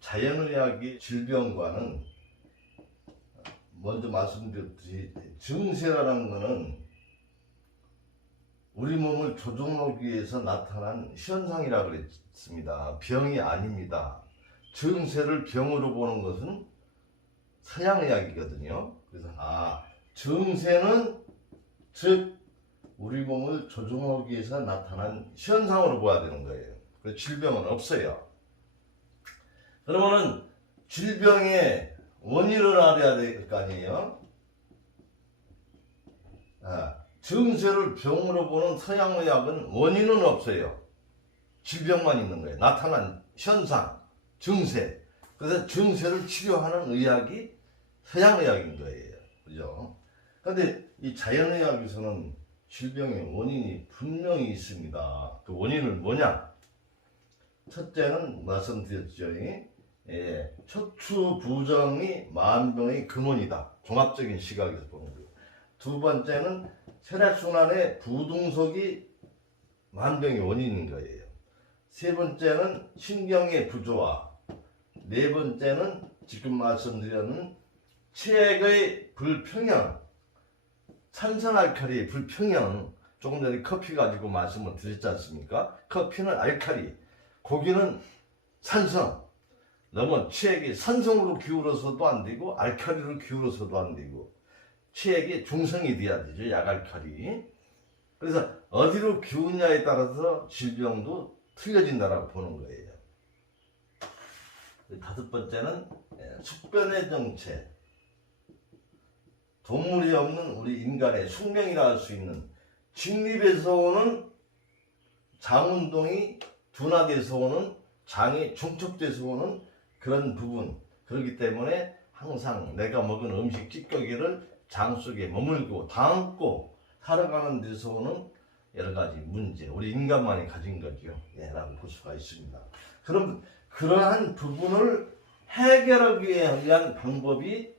자연의학이 질병과는 먼저 말씀드렸듯이 증세라는 것은 우리 몸을 조종하기 위해서 나타난 현상이라고 그랬습니다. 병이 아닙니다. 증세를 병으로 보는 것은 서양의학이거든요. 그래서 증세는 즉 우리 몸을 조종하기 위해서 나타난 현상으로 봐야 되는 거예요. 그래서 질병은 없어요. 그러면은 질병의 원인을 알아야 될 거 아니에요. 증세를 병으로 보는 서양의학은 원인은 없어요. 질병만 있는 거예요. 나타난 현상, 증세. 그래서 증세를 치료하는 의학이 서양의학인 거예요. 그죠? 그런데 이 자연의학에서는 질병의 원인이 분명히 있습니다. 그 원인은 뭐냐? 첫째는 말씀드렸죠. 척추 부정이 만병의 근원이다. 종합적인 시각에서 보는 거예요. 두 번째는 혈액순환의 부동석이 만병의 원인인 거예요. 세 번째는 신경의 부조화. 네 번째는 지금 말씀드렸는 체액의 불평형, 산성알칼리의 불평형. 조금 전에 커피 가지고 말씀을 드렸지 않습니까? 커피는 알칼리, 고기는 산성. 너무 체액이 산성으로 기울어서도 안 되고 알칼리로 기울어서도 안 되고 체액이 중성이 돼야 되죠. 약알칼리. 그래서 어디로 기우냐에 따라서 질병도 틀려진다라고 보는 거예요. 다섯 번째는 숙변의 정체. 동물이 없는 우리 인간의 숙명이라 할 수 있는 직립에서 오는 장운동이 둔화돼서 오는 장이 중첩돼서 오는 그런 부분. 그렇기 때문에 항상 내가 먹은 음식 찌꺼기를 장 속에 머물고 담고 살아가는 데서 오는 여러 가지 문제, 우리 인간만이 가진 거죠. 라고 볼 수가 있습니다. 그럼 그러한 부분을 해결하기 위한 방법이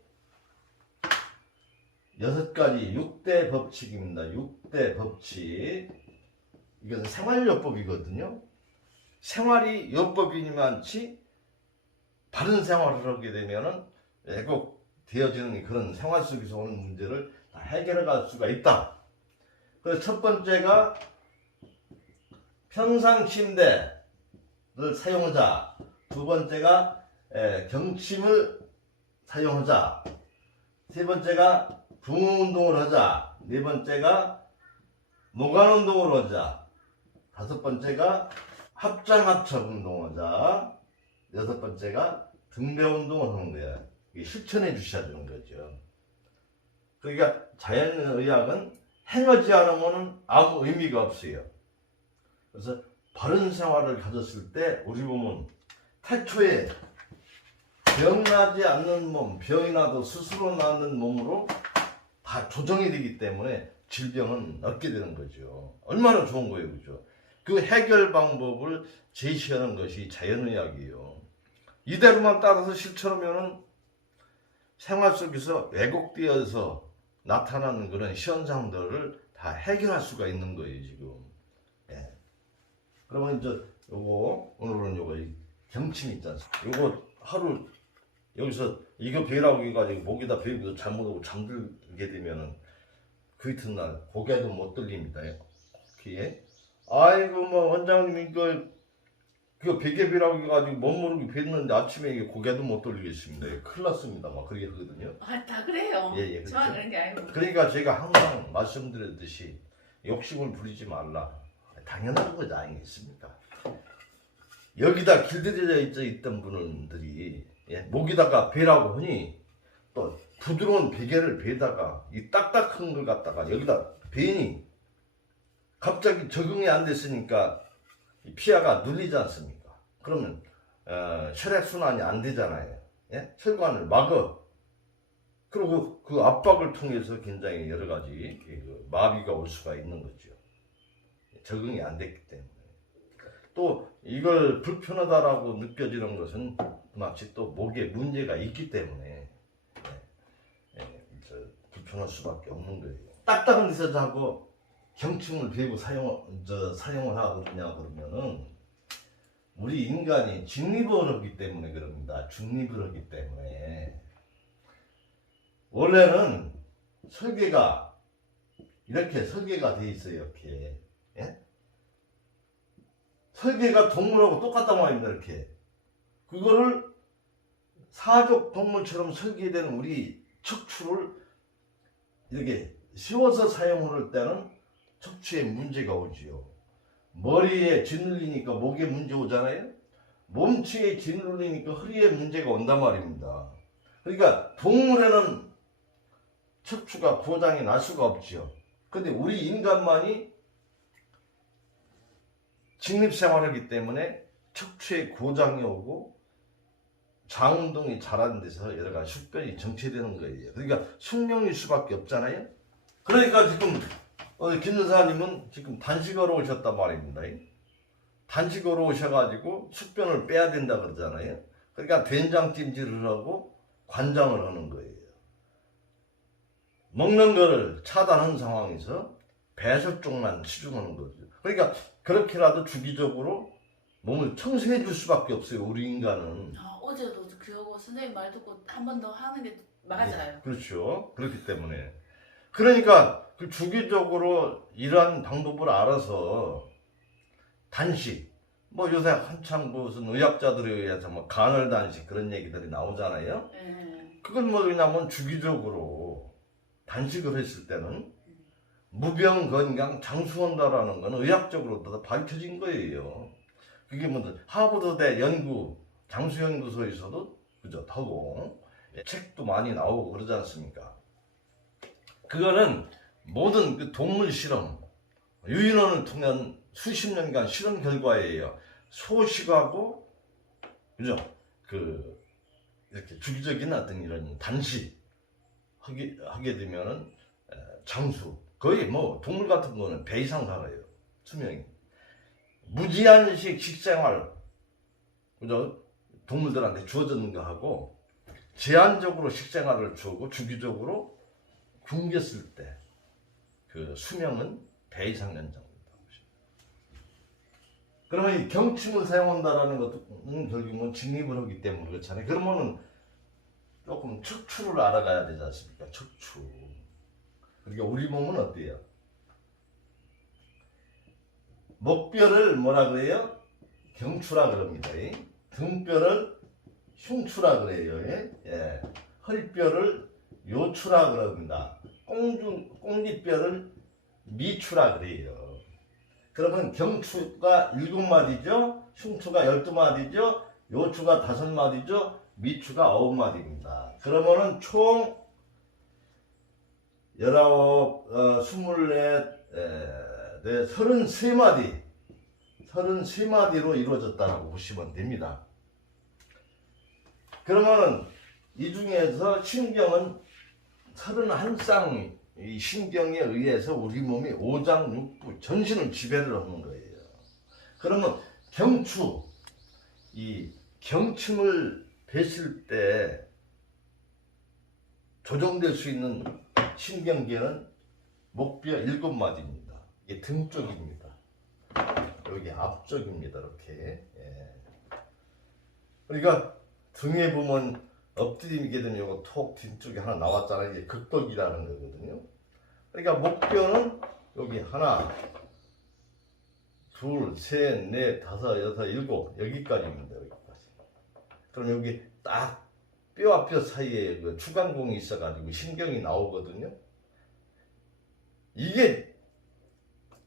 6가지 6대 법칙입니다. 6대 법칙. 이것은 생활요법이거든요. 생활이 요법이니만치 바른 생활을 하게 되면은 왜곡되어지는 그런 생활 속에서 오는 문제를 다 해결해 갈 수가 있다. 그래서 첫 번째가 평상 침대를 사용하자. 두 번째가 경침을 사용하자. 세 번째가 붕어 운동을 하자. 네 번째가 노관 운동을 하자. 다섯 번째가 합장합착 운동하자. 여섯 번째가 등배 운동을 하는 거야. 이게 실천해 주셔야 되는 거죠. 그러니까 자연의학은 행하지 않으면 아무 의미가 없어요. 그래서 바른 생활을 가졌을 때 우리 몸은 태초에 병나지 않는 몸, 병이 나도 스스로 낫는 몸으로 다 조정이 되기 때문에 질병은 없게 되는 거죠. 얼마나 좋은 거예요, 그죠? 그 해결 방법을 제시하는 것이 자연의학이에요. 이대로만 따라서 실천하면은 생활 속에서 왜곡되어서 나타나는 그런 현상들을 다 해결할 수가 있는 거예요, 지금. 예. 그러면 이제 오늘은 요거 경침 있지 않습니까? 요거 하루 여기서 이거 배라고 해가지고 목에다 베고 잘못하고 잠들게 되면은 그 이튿날 고개도 못 들립니다. 귀에. 아이고 뭐 원장님 그 베개비라고 해가지고 못 모르게 뱉는데 아침에 이게 고개도 못 돌리겠습니다. 큰일 났습니다. 막 그렇게 하거든요. 다 그래요. 예, 그렇죠? 저만 그런 게 아니고. 그러니까 제가 항상 말씀드렸듯이 욕심을 부리지 말라. 당연한 거지 아니겠습니까? 여기다 길들여져 있던 분들이 목에다가 베라고 하니 또 부드러운 베개를 베다가 이 딱딱한 걸 갖다가 여기다 베니 갑자기 적응이 안 됐으니까 피하가 눌리지 않습니까? 그러면 혈액순환이 안 되잖아요. 혈관을 막어. 그리고 그 압박을 통해서 굉장히 여러 가지 마비가 올 수가 있는 거죠. 적응이 안 됐기 때문에. 또 이걸 불편하다라고 느껴지는 것은 마치 또 목에 문제가 있기 때문에 불편할 수밖에 없는 거예요. 딱딱한 데서 자고 경침을 베고 사용을 하고 그러냐 그러면은 우리 인간이 직립을 하기 때문에 그럽니다. 중립을 하기 때문에. 원래는 설계가 이렇게 설계가 돼 있어요. 이렇게. 예? 설계가 동물하고 똑같단 말입니다. 이렇게. 그거를 사족 동물처럼 설계된 우리 척추를 이렇게 씌워서 사용할 때는 척추에 문제가 오지요. 머리에 짓눌리니까 목에 문제 오잖아요. 몸치에 짓눌리니까 허리에 문제가 온단 말입니다. 그러니까 동물에는 척추가 고장이 날 수가 없지요. 근데 우리 인간만이 직립생활하기 때문에 척추에 고장이 오고 장운동이 잘하는 데서 여러 가지 숙변이 정체되는 거예요. 그러니까 숙명일 수밖에 없잖아요. 그러니까 지금 김 여사님은 지금 단식하러 오셨단 말입니다. 단식하러 오셔가지고 숙변을 빼야 된다 그러잖아요. 그러니까 된장찜질을 하고 관장을 하는 거예요. 먹는 거를 차단한 상황에서 배설 쪽만 치중하는 거죠. 그러니까 그렇게라도 주기적으로 몸을 청소해 줄 수밖에 없어요. 우리 인간은. 어제도 그러고 선생님 말 듣고 한 번 더 하는 게 맞아요. 네, 그렇죠. 그렇기 때문에. 그러니까 그 주기적으로 이러한 방법을 알아서 단식, 뭐 요새 한참 무슨 의학자들에 의해서 뭐 간헐 단식 그런 얘기들이 나오잖아요. 네. 그걸 뭐 그냥 주기적으로 단식을 했을 때는 무병 건강 장수한다라는 건 의학적으로도 밝혀진 거예요. 그게 뭐 하버드대 연구 장수연구소에서도 그죠 하고 책도 많이 나오고 그러지 않습니까? 그거는 모든 그 동물 실험 유인원을 통한 수십 년간 실험 결과예요. 소식하고 그죠 그 이렇게 주기적인 어떤 이런 단식 하게 되면은 장수 거의 뭐 동물 같은 거는 배 이상 살아요. 수명이. 무제한식 식생활 그죠 동물들한테 주어지는 거 하고 제한적으로 식생활을 주고 주기적으로 굶겼을 때 그 수명은 배 이상 연장된다고 보십니다. 그러면 이 경침을 사용한다라는 것은 결국은 직립을 하기 때문에 그렇잖아요. 그러면은 조금 척추를 알아가야 되지 않습니까? 척추. 그러니까 우리 몸은 어때요? 목뼈를 뭐라 그래요? 경추라 그럽니다. 등뼈를 흉추라 그래요. 예. 허리뼈를 요추라 그럽니다. 꽁지뼈를 미추라 그래요. 그러면 경추가 7마디죠. 흉추가 12마디죠. 요추가 5마디죠. 미추가 9마디입니다. 그러면은 총 19, 24, 33마디 33마디로 이루어졌다고 보시면 됩니다. 그러면은 이 중에서 신경은 31쌍 이 신경에 의해서 우리 몸이 오장육부 전신을 지배를 하는 거예요. 그러면 경추 이 경침을 뱉을 때 조정될 수 있는 신경계는 목뼈 7마디입니다. 이게 등 쪽입니다. 여기 앞쪽입니다. 이렇게. 예. 그러니까 등에 보면 엎드리게 되면 요거 톡 뒤쪽에 하나 나왔잖아요. 이게 극덕이라는 거거든요. 그러니까 목뼈는 여기 하나, 둘, 셋, 넷, 다섯, 여섯, 일곱 여기까지입니다. 여기까지. 그럼 여기 딱 뼈와 뼈 사이에 그 추간공이 있어가지고 신경이 나오거든요. 이게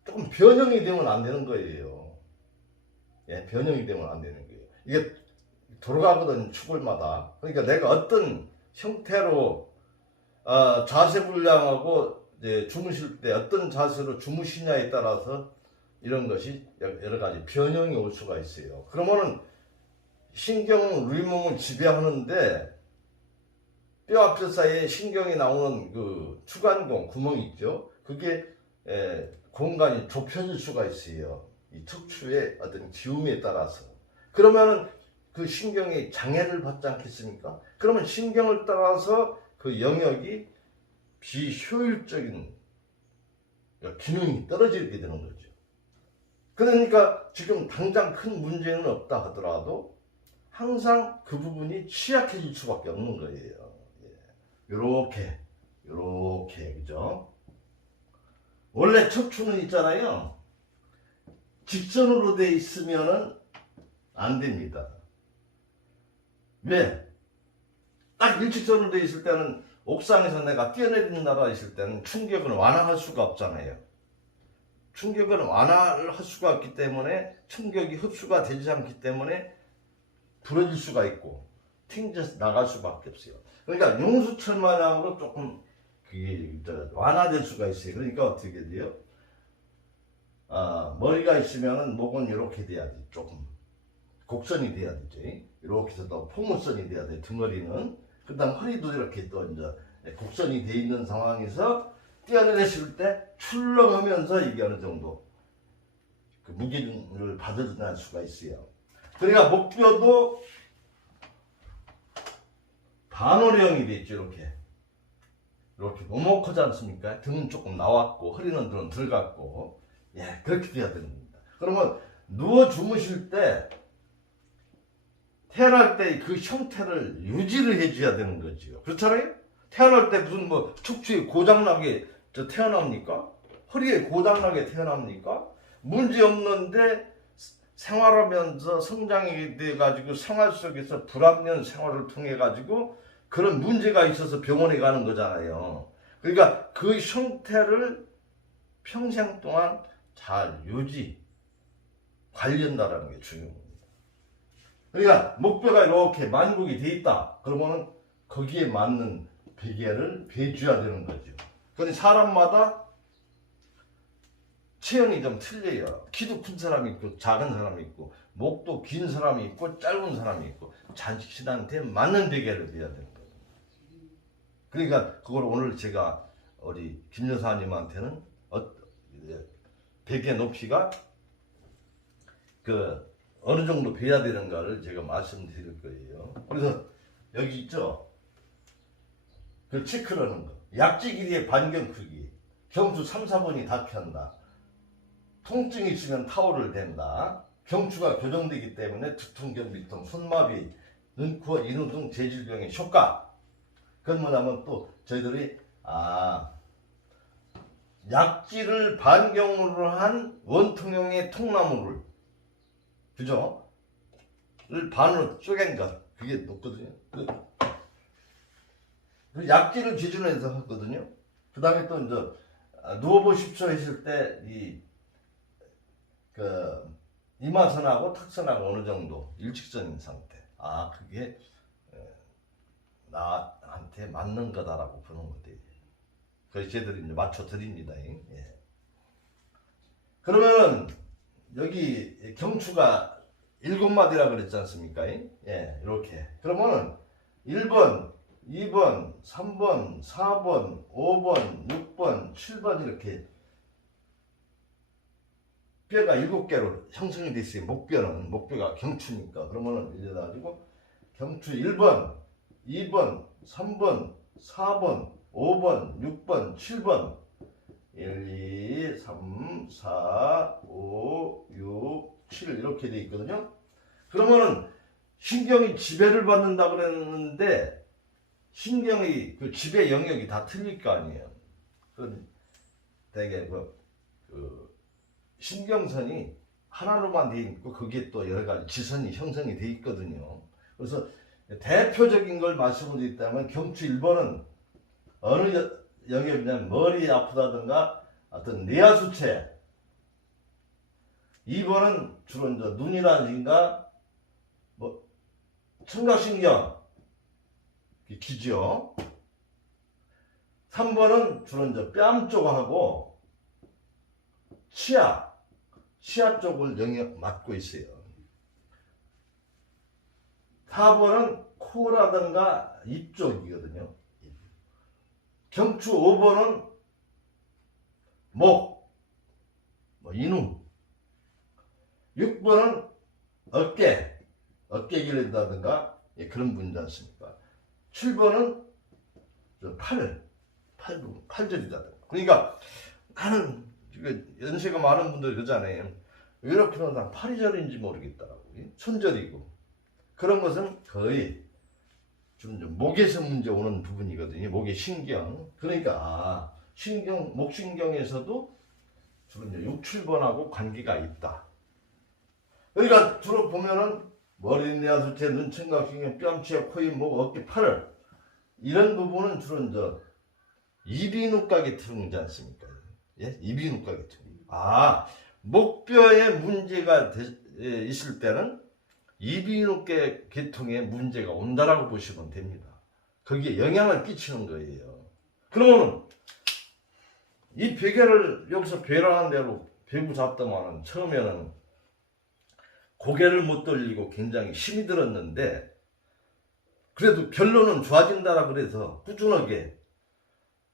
조금 변형이 되면 안 되는 거예요. 예, 변형이 되면 안 되는 거예요. 이게 돌아가거든 축을마다. 그러니까 내가 어떤 형태로 자세 불량하고 이제 주무실 때 어떤 자세로 주무시냐에 따라서 이런 것이 여러 가지 변형이 올 수가 있어요. 그러면은 신경은 우리 몸을 지배하는데 뼈와 뼈 사이에 신경이 나오는 그 추간공 구멍이 있죠. 그게 공간이 좁혀질 수가 있어요. 이 척추의 어떤 기움에 따라서. 그러면은 그 신경이 장애를 받지 않겠습니까? 그러면 신경을 따라서 그 영역이 비효율적인 기능이 떨어지게 되는 거죠. 그러니까 지금 당장 큰 문제는 없다 하더라도 항상 그 부분이 취약해질 수밖에 없는 거예요. 요렇게, 그죠? 원래 척추는 있잖아요. 직선으로 돼 있으면은 안 됩니다. 왜? 딱 일직선으로 돼 있을 때는 옥상에서 내가 뛰어내린다라 있을 때는 충격을 완화할 수가 없잖아요. 충격을 완화할 수가 없기 때문에 충격이 흡수가 되지 않기 때문에 부러질 수가 있고 튕겨서 나갈 수밖에 없어요. 그러니까 용수철 마냥으로 조금 그게 완화될 수가 있어요. 그러니까 어떻게 돼요? 머리가 있으면은 목은 이렇게 돼야 돼. 조금 곡선이 돼야 되지. 이렇게 해서 또 포물선이 돼야 돼. 등허리는. 그다음 허리도 이렇게 또 이제 곡선이 돼 있는 상황에서 뛰어내렸을 때 출렁하면서 이게 어느 정도 그 무게를 받아낼 수가 있어요. 그러니까 목뼈도 반월형이 돼 있죠. 이렇게 오목하지 않습니까? 등은 조금 나왔고 허리는 들어갔고 그렇게 돼야 됩니다. 그러면 누워 주무실 때 태어날 때 그 형태를 유지를 해줘야 되는 거지요. 그렇잖아요? 태어날 때 무슨 뭐 척추에 고장나게 태어납니까? 허리에 고장나게 태어납니까? 문제 없는데 생활하면서 성장이 돼가지고 생활 속에서 불합리한 생활을 통해가지고 그런 문제가 있어서 병원에 가는 거잖아요. 그러니까 그 형태를 평생 동안 잘 유지, 관리한다는 게 중요합니다. 그러니까 목뼈가 이렇게 만국이 돼 있다. 그러면은 거기에 맞는 베개를 베줘야 되는 거죠. 그런데 사람마다 체형이 좀 틀려요. 키도 큰 사람이 있고 작은 사람이 있고 목도 긴 사람이 있고 짧은 사람이 있고 자신한테 맞는 베개를 베야 되는 거예요. 그러니까 그걸 오늘 제가 우리 김 여사님한테는 베개 높이가 어느 정도 베야 되는가를 제가 말씀드릴 거예요. 그래서 여기 있죠. 그 체크를 하는 거. 약지 길이의 반경 크기. 경추 3, 4번이 닿게 한다. 통증이 있으면 타월을 댄다. 경추가 교정되기 때문에 두통, 변비통, 손마비, 눈코, 인후 등 재질병의 효과. 그건 뭐냐면 또 저희들이 약지를 반경으로 한 원통형의 통나무를 그죠? 를 반으로 쪼갠 것. 그게 높거든요. 그 약지를 기준으로 해서 하거든요. 그 다음에 또 이제 누워보십시오 했을 때 이마선하고 턱선하고 어느 정도 일직선인 상태. 그게 나한테 맞는 거다라고 보는 거지. 그래서 저희들이 이제 맞춰드립니다. 그러면 여기 경추가 7마디라 그랬지 않습니까? 이렇게. 그러면은 1번, 2번, 3번, 4번, 5번, 6번, 7번 이렇게 뼈가 7개로 형성이 되어 있어요. 목뼈가 경추니까. 그러면은 이래 가지고 경추 1번, 2번, 3번, 4번, 5번, 6번, 7번 1, 2, 3, 4, 5, 6, 7 이렇게 돼 있거든요. 그러면은 신경이 지배를 받는다 그랬는데 신경의 그 지배 영역이 다 틀릴 거 아니에요. 되게 신경선이 하나로만 돼 있고 거기에 또 여러 가지 지선이 형성이 돼 있거든요. 그래서 대표적인 걸 말씀드리자면 경추 1번은 어느 영역이냐면 머리 아프다든가 어떤 뇌하수체. 2번은 주로 이제 눈이라든가 청각신경 기죠. 3번은 주로 이제 뺨 쪽하고 치아 쪽을 영역 맡고 있어요. 4번은 코라든가 입 쪽이거든요. 경추 5번은 목, 인후. 6번은 어깨 길이라든가 그런 분이지 않습니까? 7번은 팔절이라든가. 그러니까 나는 연세가 많은 분들 그러잖아요. 이렇게는 다 파리절인지 모르겠더라고. 손절이고. 그런 것은 거의 좀 목에서 문제 오는 부분이거든요. 목의 신경. 그러니까 신경, 목신경에서도 주로 이제 6, 7번하고 관계가 있다. 그러니까 주로 보면은 머리, 뇌하수체, 눈청각신경, 뺨치아, 코입, 목, 어깨, 팔 이런 부분은 주로 이제 이비인후과 계통이지 않습니까? 예? 이비인후과 계통. 목뼈에 문제가 있을 때는 이비인후과 계통에 문제가 온다라고 보시면 됩니다. 거기에 영향을 끼치는 거예요. 그러면 이 베개를 여기서 베라는 대로 베고 잡더만은 처음에는 고개를 못 돌리고 굉장히 힘이 들었는데 그래도 결론은 좋아진다라 그래서 꾸준하게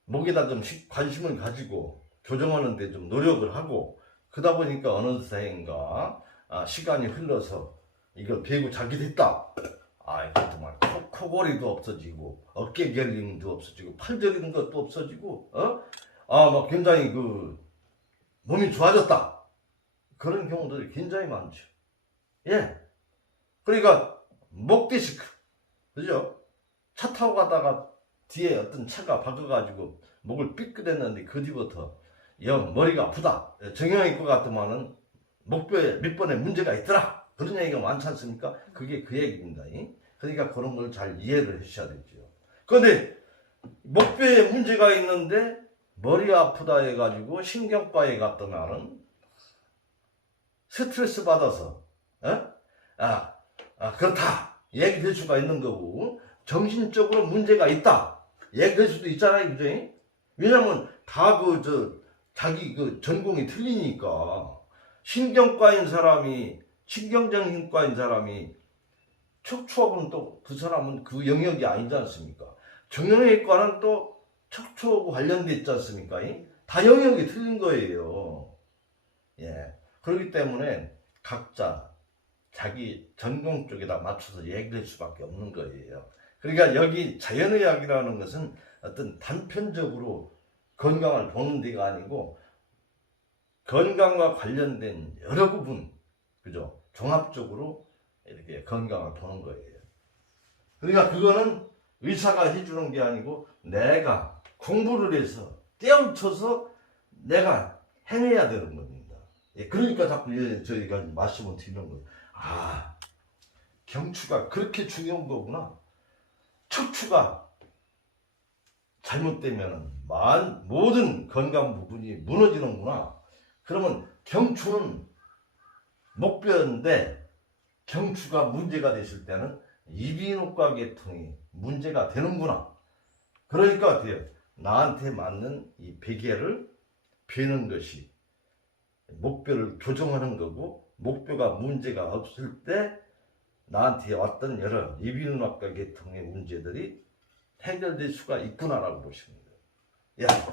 목에다 좀 관심을 가지고 교정하는 데 좀 노력을 하고 그러다 보니까 어느 새인가 시간이 흘러서 이걸 베고 자게 됐다. 이것도 막 코골이도 없어지고 어깨 결림도 없어지고 팔 저리는 것도 없어지고 막 굉장히 그 몸이 좋아졌다. 그런 경우들이 굉장히 많죠. 예. 그러니까 목 디스크 그죠? 차 타고 가다가 뒤에 어떤 차가 박아가지고 목을 삐끗했는데 그 뒤부터 머리가 아프다. 정형외과 같으면은 목뼈에 몇 번에 문제가 있더라. 그런 얘기가 많지 않습니까? 그게 그 얘기입니다. 그러니까 그런 걸 잘 이해를 해주셔야 되죠. 그런데 목뼈에 문제가 있는데 머리 아프다 해가지고 신경과에 갔더만은 스트레스 받아서 그렇다 얘기될 수가 있는 거고 정신적으로 문제가 있다 얘기될 수도 있잖아요. 그죠? 왜냐면 다 자기 전공이 틀리니까 신경과인 사람이 신경정신과인 사람이 척추하고는 또 그 사람은 그 영역이 아니지 않습니까? 정형외과는 또 척추하고 관련돼 있지 않습니까? 다 영역이 틀린 거예요. 예. 그렇기 때문에 각자 자기 전공 쪽에다 맞춰서 얘기할 수밖에 없는 거예요. 그러니까 여기 자연의학이라는 것은 어떤 단편적으로 건강을 보는 데가 아니고 건강과 관련된 여러 부분, 그죠? 종합적으로 이렇게 건강을 보는 거예요. 그러니까 그거는 의사가 해주는 게 아니고 내가 공부를 해서 떼엄쳐서 내가 해내야 되는 겁니다. 예, 그러니까 자꾸 저희가 말씀을 드리는 거예요. 경추가 그렇게 중요한 거구나. 척추가 잘못되면 모든 건강 부분이 무너지는구나. 그러면 경추는 목뼈인데 경추가 문제가 됐을 때는 이비인후과 계통이 문제가 되는구나. 그러니까 어때요? 나한테 맞는 이 베개를 베는 것이 목뼈를 교정하는 거고 목뼈가 문제가 없을 때 나한테 왔던 여러 이비인후과 계통의 문제들이 해결될 수가 있구나라고 보시면 돼요.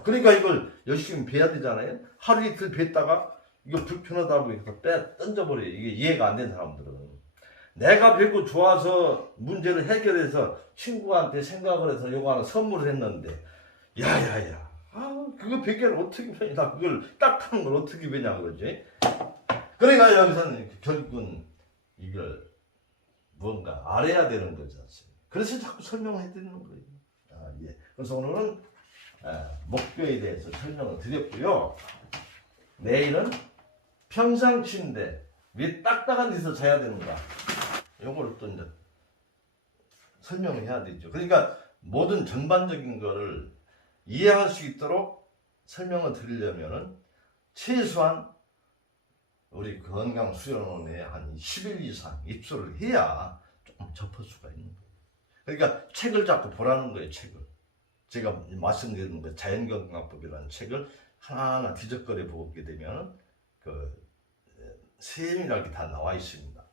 그러니까 이걸 열심히 베야 되잖아요. 하루 이틀 뱉다가 이거 불편하다고 해서 던져버려요. 이게 이해가 안 되는 사람들은. 내가 뵙고 좋아서 문제를 해결해서 친구한테 생각을 해서 요거 하나 선물을 했는데 그거 베개를 어떻게 베냐. 그걸 딱 하는 걸 어떻게 베냐 그러지. 그러니까 여기서는 결국은 이걸 뭔가 알아야 되는 거지 않습니까? 그래서 자꾸 설명해 드리는 거예요. 그래서 오늘은 목뼈에 대해서 설명을 드렸고요. 내일은 평상치인데 왜 딱딱한 데서 자야 되는가? 요걸 또 이제 설명을 해야 되죠. 그러니까 모든 전반적인 거를 이해할 수 있도록 설명을 드리려면은 최소한 우리 건강 수련원에 한 10일 이상 입소를 해야 조금 접할 수가 있는 거예요. 그러니까 책을 자꾸 보라는 거예요. 책을. 제가 말씀드리는 거 자연건강법이라는 책을 하나하나 뒤적거려 보게 되면 세밀하게 다 나와 있습니다.